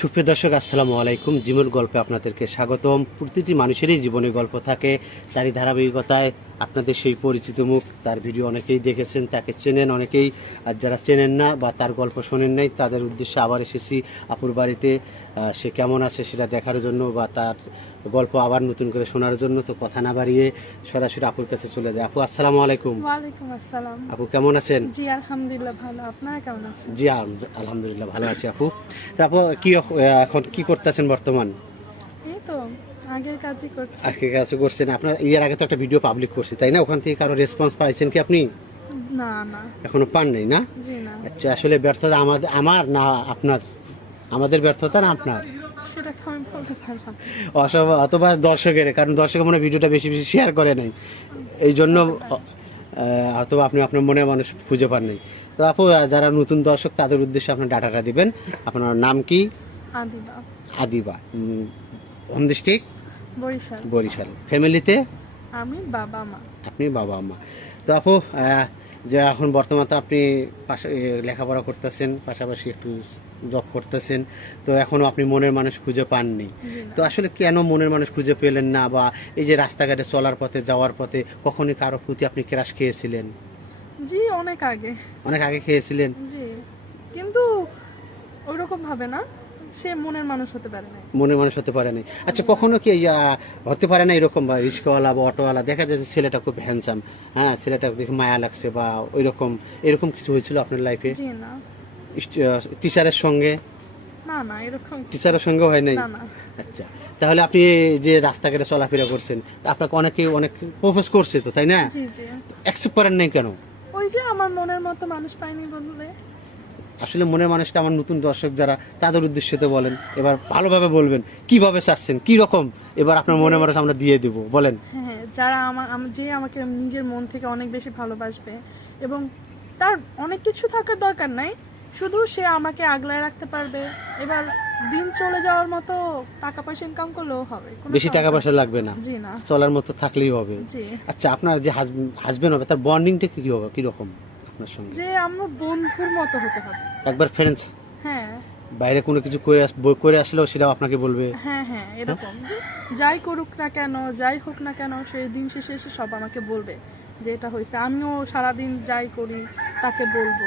সুপ্রিয় দর্শক, আসসালামু আলাইকুম। জীবন গল্পে আপনাদেরকে স্বাগতম। প্রতিটি মানুষেরই জীবনে গল্প থাকে, তারই ধারাবাহিকতায় আপনাদের সেই পরিচিত মুখ, তার ভিডিও অনেকেই দেখেছেন, তাকে চেনেন অনেকেই। আর যারা চেনেন না বা তার গল্প শোনেন নাই, তাদের উদ্দেশ্যে আবার এসেছি আপুর বাড়িতে। সে কেমন আছে সেটা দেখার জন্য বা তার গল্প আবার নতুন করে শোনার জন্য। তো কথা না বাড়িয়ে সরাসরি আপুর কাছে চলে যায়। আপু, আসসালামু আলাইকুম। ওয়ালাইকুম আসসালাম। আপু কেমন আছেন? জি আলহামদুলিল্লাহ ভালো, আপনারা কেমন আছেন? জি আলহামদুলিল্লাহ ভালো আছি আপু। তো আপু এখন কি করতেছেন বর্তমান? এই তো আগের কাজই করছি। আজকে কাজ করছেন আপনার? এর আগে তো একটা ভিডিও পাবলিক করছি, তাই না? ওখান থেকে কারো রেসপন্স পাইছেন কি আপনি? না না, এখনো পান নাই না? জি না, আচ্ছা, আসলে ব্যর্থতা আমার না আপনার? আমাদের ব্যর্থতা না আপনার? সেটা তো আমি বলতে পারলাম। অথবা দর্শকের, কারণ দর্শক মনে হয় ভিডিওটা বেশি বেশি শেয়ার করে নাই, এই জন্য অথবা আপনি আপনার মনে মানুষ খুঁজে পান নাই। তো আপু, যারা নতুন দর্শক তাদের উদ্দেশ্যে আপনার ডাটাটা দিবেন। আপনার নাম কি? আদিবা, আদিবা। Home district? বরিশাল। বরিশাল। ফ্যামিলিতে? আমি বাবা মা। আপনি বাবা মা। তো আপু, যে এখন বর্তমানে তো আপনি লেখাপড়া করতেছেন, পাশাপাশি একটু জব করতেছেন, তো এখনো আপনি মনের মানুষ খুঁজে পাননি। জি না। তো আসলে কেন মনের মানুষ খুঁজে পেলেন না? বা এই যে রাস্তাঘাটে চলার পথে যাওয়ার পথে কখনই কারো প্রতি আপনি ক্রাশ খেয়েছিলেন? জি অনেক আগে। অনেক আগে খেয়েছিলেন? জি, কিন্তু ওইরকম ভাবে না, সে মনের মানুষ হতে পারে না। মনের মানুষ হতে পারে নাই। আচ্ছা, কখনো কি হতে পারে না এরকম, বা রিক্সাওয়ালা বা অটোওয়ালা দেখা যায় যে ছেলেটা খুব হ্যান্ডসাম, হ্যাঁ, ছেলেটা দেখে মায়া লাগছে বা এরকম কিছু হয়েছিল আপনার লাইফে? জি না, টিচারের সঙ্গে? না না এরকম টিচারের সঙ্গে হয় নাই? না না। আচ্ছা, তাহলে আপনি যে রাস্তাঘাটে চলাফেরা করছেন, তা আপনাকে অনেক প্রপোজ করছে তো, তাই না? জি জি, অ্যাকসেপ্ট করেন নাই কেন? ওই যে আমার মনের মতো মানুষ পাইনি বললে। আসলে মনের মানুষটা আমার নতুন দর্শক যারা, তাদের উদ্দেশ্যে তো বলেন, এবার ভালোভাবে বলবেন কিভাবে চাচ্ছেন, কি রকম এবার আপনার মনের মানুষ আমরা দিয়ে দিব, বলেন। হ্যাঁ, যারা যে আমাকে নিজের মন থেকে অনেক বেশি ভালোবাসবে এবং তার অনেক কিছু থাকার দরকার নাই, শুধু সে আমাকে আগলায় রাখতে পারবে। এবার দিন চলে যাওয়ার মতো টাকা পয়সা ইনকাম করলেও হবে, কোনো বেশি টাকা সমস্যা পয়সা লাগবে না, নেই। জি না, চলার মতো থাকলেই হবে। জি, আচ্ছা, আপনার যে হাজবেন্ড হবে, তার বন্ডিংটা কি হবে, কি রকম আপনার সঙ্গে? যে আমরা বন্ধুর মতো হতে হবে। একবার ফ্রেন্ডস, হ্যাঁ বাইরে কোনো কিছু করে আসলেও সেটাও আপনাকে বলবে? হ্যাঁ হ্যাঁ, এরকম যে যাই করুক না কেন, যাই হোক না কেন, সেই দিন শেষে এসে সব আমাকে বলবে যে এটা হয়েছে। আমিও সারাদিন যাই করি তাকে বলবো।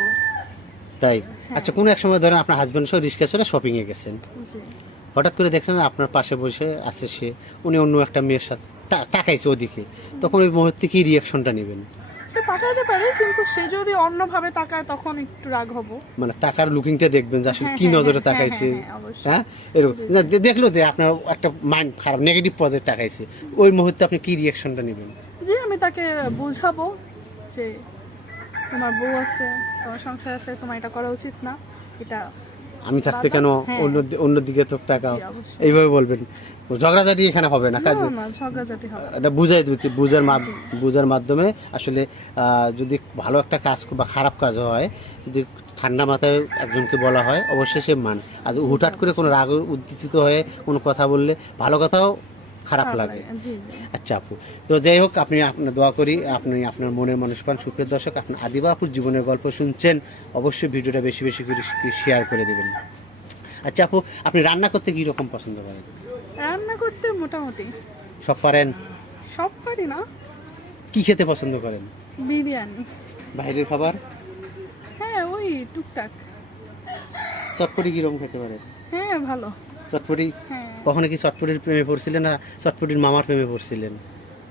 তাই? আচ্ছা, কোনো এক সময় ধরেন আপনার হাজবেন্ড সহ রিক্সা চলে শপিং এ গেছেন, জি, হঠাৎ করে দেখছেন আপনার পাশে বসে আছে সে, উনি অন্য একটা মেয়ের সাথে তাকাইছে ওদিকে, তখন ওই মুহূর্তে কি রিয়াকশনটা নেবেন? সে তাকাইতে পারে, কিন্তু সে যদি অন্যভাবে তাকায় তখন একটু রাগ হবো। মানে টাকার লুকিংটা দেখবেন যে আসলে হ্যাঁ, কি হ্যাঁ, নজরে হ্যাঁ, তাকাইছে। হ্যাঁ, হ্যাঁ, অবশ্যই। হ্যাঁ, এরকম জি, না, দেখলো যে আপনার একটা মাইন্ড খারাপ, নেগেটিভ পদে তাকাইছে, ওই মুহূর্তে আপনি কি রিয়াকশনটা নেবেন? যে আমি তাকে বুঝাবো যে তোমার বউ আছে, তোমার সংসার আছে, তোমার এটা করা উচিত না, এটা আমি থাকতে বাবা, কেন হ্যাঁ। অন্যদিকে চোখ তাকাও, জি, অবশ্যই। এইভাবে বলবেন। ঝগড়াঝাটি এখানে হবে না, না কাজে না, ঝগড়াঝাটি হবে না। এটা বুঝার মাধ্যমে আসলে যদি ভালো একটা কাজ বা খারাপ কাজ হয়, যদি ঠান্ডা মাথায় একজনকে বলা হয়, অবশ্যই সে আর হুটহাট করে কোনো রাগ উত্তেজিত হয়ে কোনো কথা বললে, ভালো কথাও খারাপ লাগে। জি জি, আচ্ছা আপু, তো যাই হোক, আপনার দোয়া করি আপনি আপনার মনের মানুষ পান। সুপ্রিয় দর্শক, আপনি আদিবা আপুর জীবনের গল্প শুনছেন, অবশ্যই ভিডিওটা বেশি বেশি করে শেয়ার করে দেবেন। আচ্ছা আপু, আপনি রান্না করতে কি রকম পছন্দ করেন? রান্না করতে মোটামুটি সব পারেন? সব পারি না। কি খেতে পছন্দ করেন? বিরিয়ানি, বাইরের খাবার? হ্যাঁ ওই টুকটাক। চটপটি কিরকম খেতে পারেন? হ্যাঁ ভালো, চটপটি? হ্যাঁ। কখনো কি চটপটির প্রেমে পড়ছিলেন, না চটপটির মামার প্রেমে পড়ছিলেন?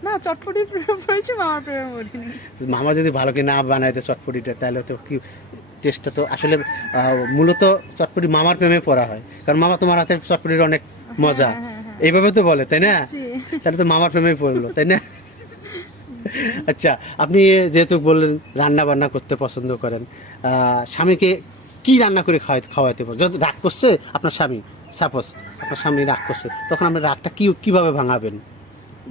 না, চটপটি প্রেমে পড়েছি, মামার প্রেমে পড়িনি। মামা যদি ভালো করে না বানাইতে চটপটিটা, তাহলে তো কি টেস্টটা তো আসলে মূলত চটপটি মামার প্রেমে পড়া হয়, কারণ মামা তোমার হাতের চটপটির অনেক মজা, হ্যাঁ, হ্যাঁ, হ্যাঁ। এইভাবে তো বলে, তাই না? জি, তাহলে তো মামার প্রেমে পড়লো, তাই না? আচ্ছা, আপনি যেহেতু বললেন রান্না বান্না করতে পছন্দ করেন, স্বামীকে কি রান্না করে খাওয়াইতে পারেন? যদি রাগ করছে আপনার স্বামী, সাপোজ আপনার স্বামী রাগ করছে, তখন আপনি রাগটা কিভাবে ভাঙাবেন?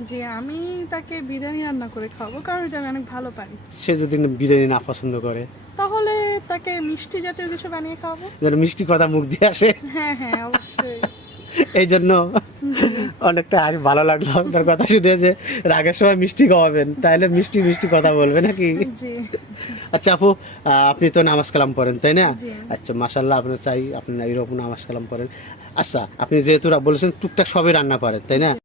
জি আমি তাকে বিরিয়ানি রান্না করে খাবো, কারণ এটা আমি অনেক ভালো পারি। সে যদি বিরিয়ানি না পছন্দ করে? তাহলে তাকে মিষ্টি জাতীয় কিছু বানিয়ে খাওয়াবো। যেন মিষ্টি কথা মুখ দিয়ে আসে, হ্যাঁ হ্যাঁ অবশ্যই। এই জন্য অনেকটা আজ ভালো লাগলো আপনার কথা শুনে, যে রাগের সময় মিষ্টি খাওয়াবেন, তাহলে মিষ্টি মিষ্টি কথা বলবে নাকি? জি, আচ্ছা আপু, আপনি তো নামাজ কালাম পড়েন তাই না? জি। আচ্ছা মাশাআল্লাহ, আপনি চাই আপনি এরকম নামাজ কালাম পড়েন। আচ্ছা আপনি যেহেতু বলেছেন টুকটাক সবই রান্না পারেন তাই না?